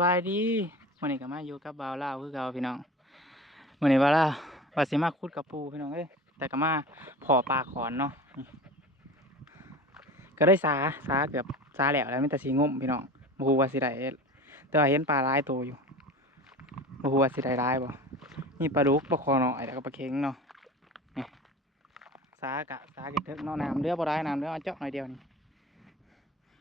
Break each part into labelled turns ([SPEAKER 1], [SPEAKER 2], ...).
[SPEAKER 1] บายดีวันนี้ก็มาอยู่กับบ่าวลาวคือเก่าพี่น้องวันนี้บ่าวลาวว่าสิมาขุดกับปูพี่น้องเอ้ยแต่ก็มาพอปลาขอนเนาะก็ได้สาสาเกือบสาแหลวแล้วมีแต่สีงมพี่น้องบูว่าสิได้แต่ว่าเห็นปลาลายโตอยู่บูว่าสิได้ลายบ่มีปลาดุกปลาคอน้อยแล้วก็ปลาเค็งเนาะนี่สากะสาเก็บเถอะเนาะน้ำเรือบ่ได้น้ำเรือเอาเจาะหน่อยเดียวนี่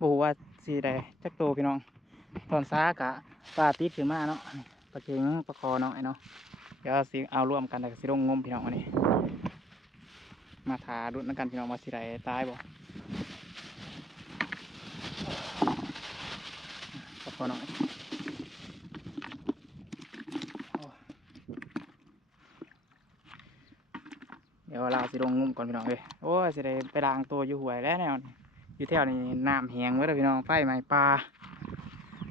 [SPEAKER 1] บูว่าสิได้จักตัวพี่น้อง ตอนซ้ากะปลาติดขึ้นมาเนาะปลาเค็งปลาคอเนาะไอ้เนาะเดี๋ยวสิเอารวมกันแต่สิลงงมพี่น้องวันนี้มาทาดุนกันพี่น้องมาสิไรตายบ่ปลาคอเนาะโอ้เดี๋ยวเราสิลงงมก่อนพี่น้องเลยโอ้สิได้ไปล้างตัวอยู่ห่วยแล้วแนวอยู่แถวนี้น้ำแห้งไว้แล้วพี่น้องไฟไหม้ปลา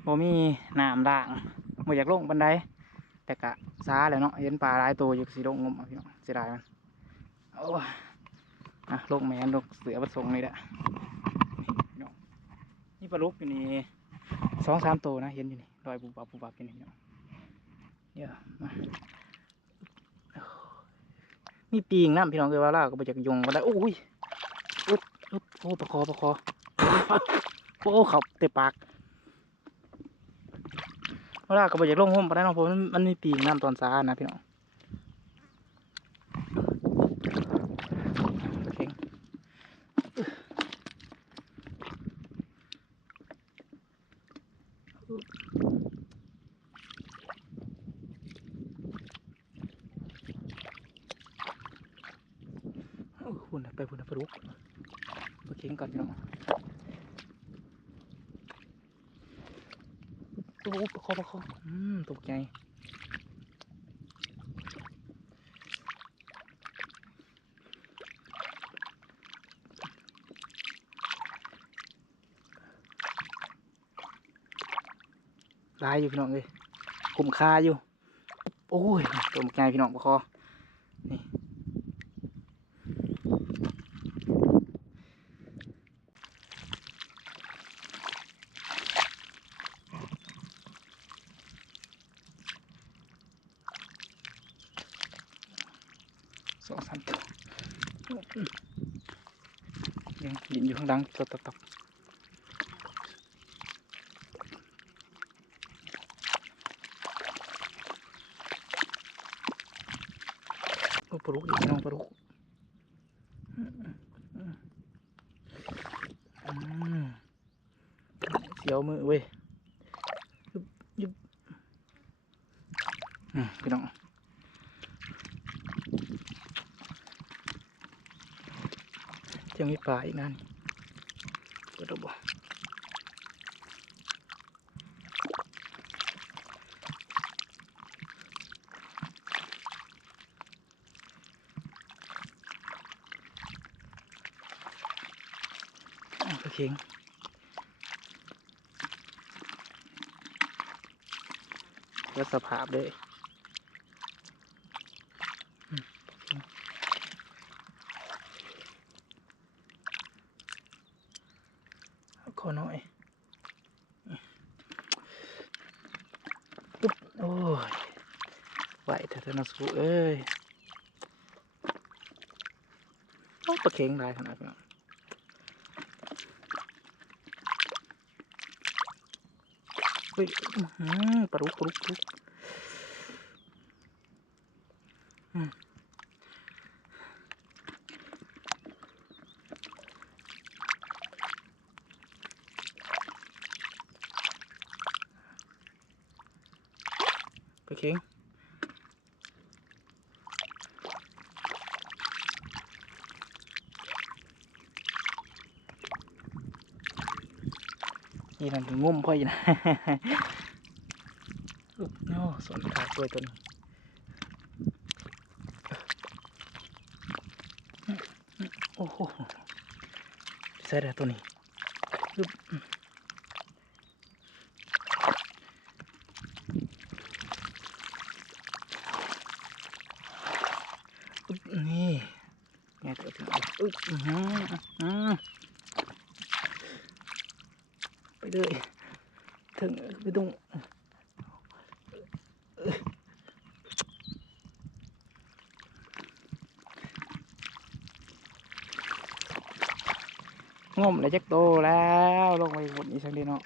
[SPEAKER 1] บ่มีน้ำด่างบ่อยากลงบันไดแต่กะซาแล้วเนาะเห็นปลาหลายตัวอยู่สิลงงมพี่น้องเสียดายมันโอ้อะลงแมนลงเสือผสมนี่แหละนี่ปลาลุกอยู่นี่สองสามตัวนะเห็นอยู่นี่ลอยบุบบับบุบบับอยู่นี่พี่น้องเดี๋ยวมามีปีงน้ำพี่น้องเอ้ยว่าล่าก็ไปจากยงบันไดโอ้ยอุ๊ยอุ๊ยโอ้ประคอประคอโอ้เขาเตะปาก วลาก็ไปจากลงห่มไปได้นาะเพราะมันมันมีปีกน้ำตอนซานะพี่น้องเก่งโอ้หุ่นไปหุ่นไปลุกไปเก่งก่อนพี่น้องโอ้โหประ คอปลาคออืมตกใจลายอยู่พี่น้องเลยคุ้มค่าอยู่ โอ้ยตกใจพี่น้องปลาคอ องสามตัวยังยินอยู่ข้างหลังตบตบตบโอ้ปลุกอีกน้องปลุกเสียวมือเว้ยยุบยุบอืมพี่น้อง ยังมีปลาอีกนั่นกระดดกระเข็งวัดสภาพเลยอืมโอเคเอาขอหน่อยปุ๊บโอ้ยไหวเถอะนะสูเอ้ยโอ้ปลาเค็งได้ขนาดนั้นเฮ้ยปลาลุกปลาลุกปลาลุก ไปเค็งนี่นั่นงุ่มพ่ออีนะโอ้สนขาดด้วยตัวนี้โอ้โหใส่แล้วตัวนี้ เลยถึงไม่ต้องงมเลยแจ็คโตแล้วลงไปบนนี้สักนิดเนาะ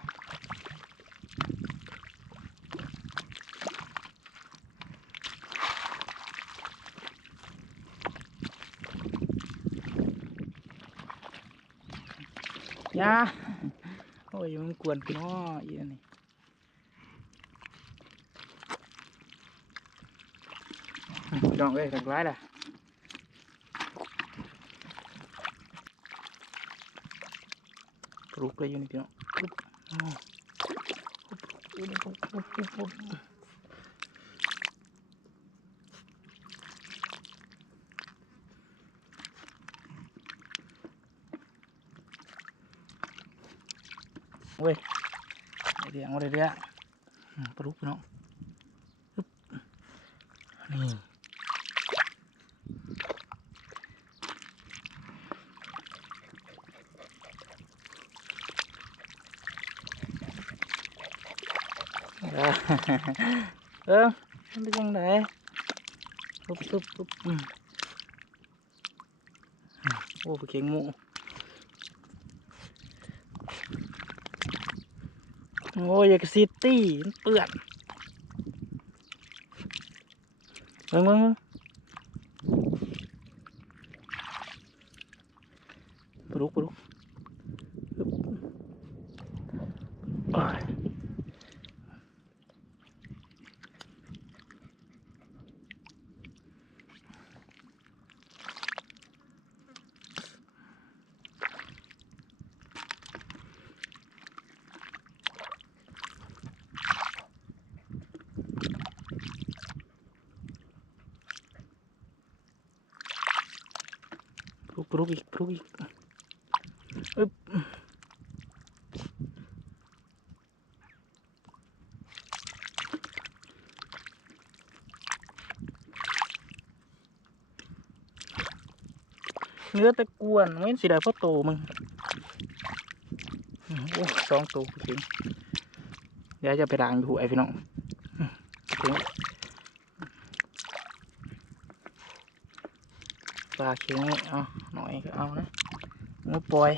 [SPEAKER 1] ยา อ้ยมันกวนพี่น้ออีอันนี้พี่น้องเอ้ยสักร้ายล่ะลุกเลยอยู่นี่พี่น้องปุ๊บอ้าวปุ๊บปุ๊บปุ๊บปุ๊บปุ๊บเว้ยี๋ยวเอาเดี๋ยวเดี๋ยวอืมปลุกพี่น้องปึ๊บนี่เออมันเป็นยังไงปุ๊บปุ๊บปุ๊บโอ้ไปเข่งหมู โอ้ยอยากซิตี้เปื่อนเบิ่งเบิ่งเบิ่งปลุกปลุกปึ๊บโอ้ย ปลุกปลุกอีกปลุกอีกอึ๊บเนื้อตะกวนไม่สิได้พราะโตมึงโอ้สองตัวจริงเดี๋ยวจะไปด่างอยู่ไอ้พี่น้องอืมจริง ปลาเค็งนี่เอาหน่อยก็เอานะงูปล่อย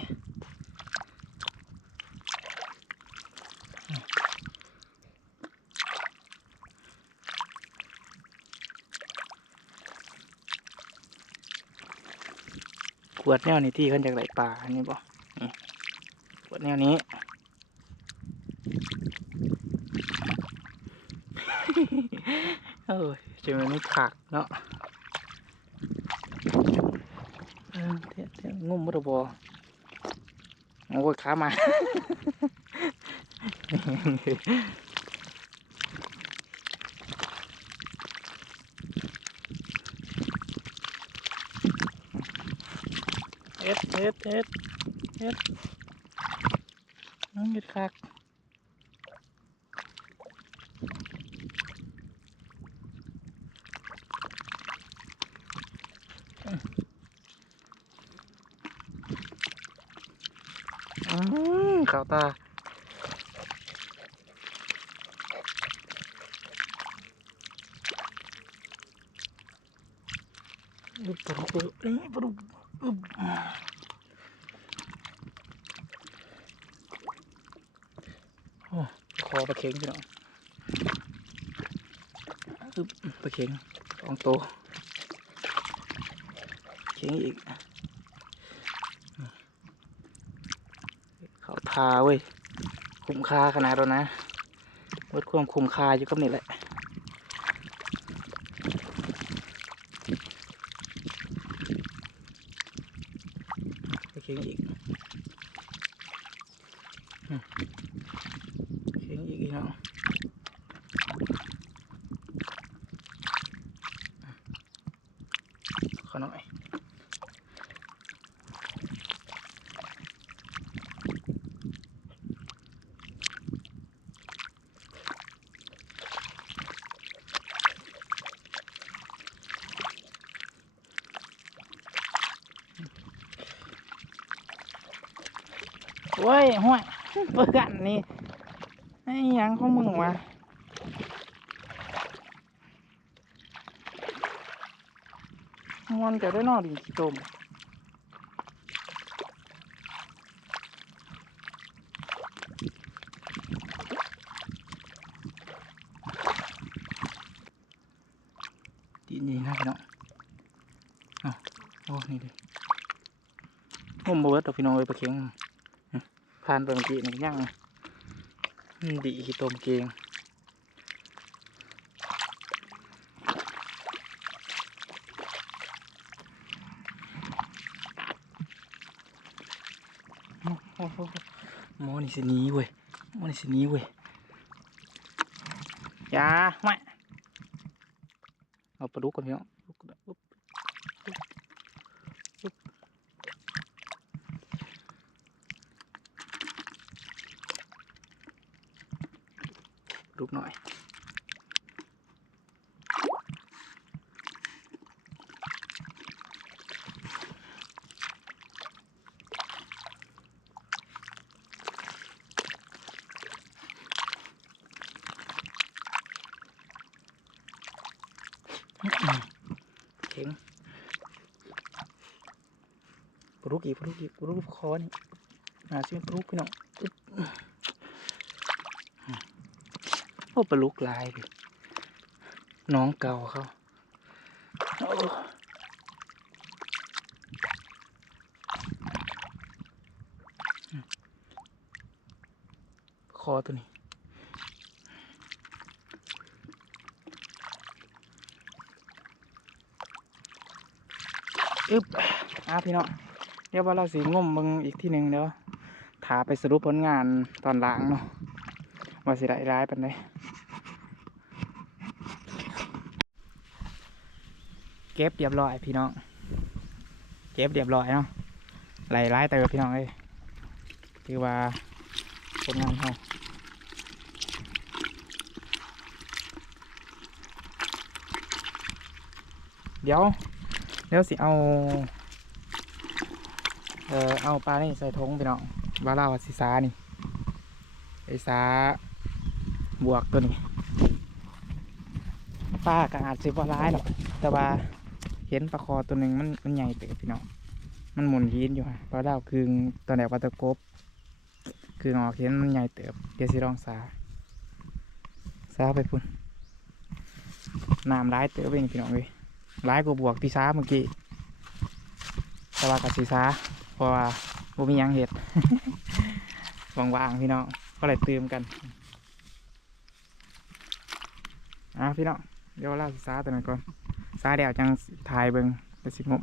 [SPEAKER 1] ขวดแนวนี้ที่เขาจากไหลปลาอันนี้บ่ขวดแนวนี้เออจะมันไม่ขักเนาะเออเดี๋ยวเดี๋ยวงุ่มมดบอโอ้ยขามา เอ็ดเอ็ดเอ็ดเอ็ดอืมเอ็ดคัก ขาวตาอึบปลุกปลุกเอ้ยปลุกอึบโอ้คอปลาเค็งพี่น้องอึบปลาเค็งสองตัวเค็งอีก เขาเว้ย คุ้มค่าขนาดแล้วนะวัดความคุ้มค่าอยู่กับนี่แหละไปเคียงอีกเคียงอีกอีกเนาะขอหน่อย เว้ยห้วยเปิดกันนี่ไอ้ยังของมึงวะมันจะได้นอนดีขี้ตมดีนี่นะพี่น้องอ้าวโอ้นี่ดิงมบวชต่อพี่น้องไปประเคียง ผ่านไปเมื่อกี้นี่ยังดีขี้ตมเกงโอ้โหหมอนี่สินี้เว้ยมอนี่สินี้เว้ยอย่าไม่เอาปลาดุกก่อนพี่น้องดุกก่อนอุ๊บอุ๊บอุ๊บดุกหน่อย เข็งปลุ กอีกปลุกอีกปลุกคอนี่มาชิมปลุกพี่น้องโอ้ปลุกลายพี่น้องเก่าเขาคอตัวนี้อึบอะพี่น้อง เดี๋ยวว่าเราสีงมมึงอีกที่หนึ่งเดี๋ยวถาไปสรุปผลงานตอนล้างเนาะว่าสิได้ร้ายปันไดเก็บเรียบร้อยพี่น้อง เก็บเรียบร้อยเนาะไหลร้ายเตอพี่น้องเอ้ยถือว่าผลงานเขาเดี๋ยว เดี๋ยวสิเอา เออเอาปลานี่ใส่ทงไปน้องบาลาวาสิซานี่ไอซาบวกตัวนี้ปลาก็อาจสิบ่ร้ายหรอกแต่ว่าเห็นปลาคอตัวหนึ่งมันมันใหญ่เติบพี่น้องมันหมุนยีนอยู่ฮะปลาดาวคืงตอนแรกว่าตะกบคืงออกเห็นมันใหญ่เติบเดี๋ยวสิลองซาซาไปพุ่นน้ำร้ายเติบเองพี่น้องเลยร้ายกว่าบวกที่ซ้าเมื่อกี้แต่ว่ากับสีซ้า เพราะว่าบ่มียังเห็ดว่างๆพี่น้องก็เลยตื่มกันอะพี่น้องเดี๋ยวเล่าสีซ้าตัวนั้นก่อนซาเดี๋ยวจังถ่ายเบิงไปสิงบ